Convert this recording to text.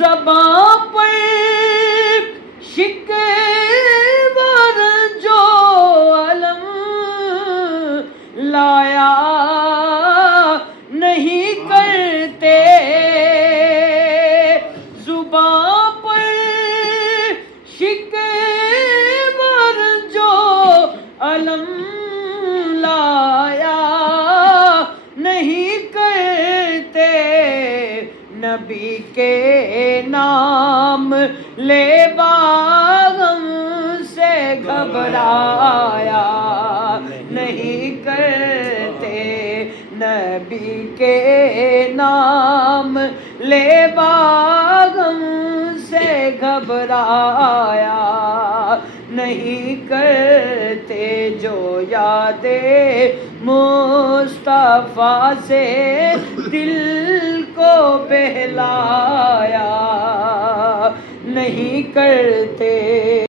زباں پر شکوہ جو علم لایا نہیں کرتے، زباں پر شکوہ جو علم لایا نہیں کرتے، نبی کے نام لے باغم سے گھبرایا نہیں کرتے، نبی کے نام لے باغم سے گھبرایا نہیں کرتے، جو یاد مصطفیٰ سے دل کو بہلایا نہیں کرتے۔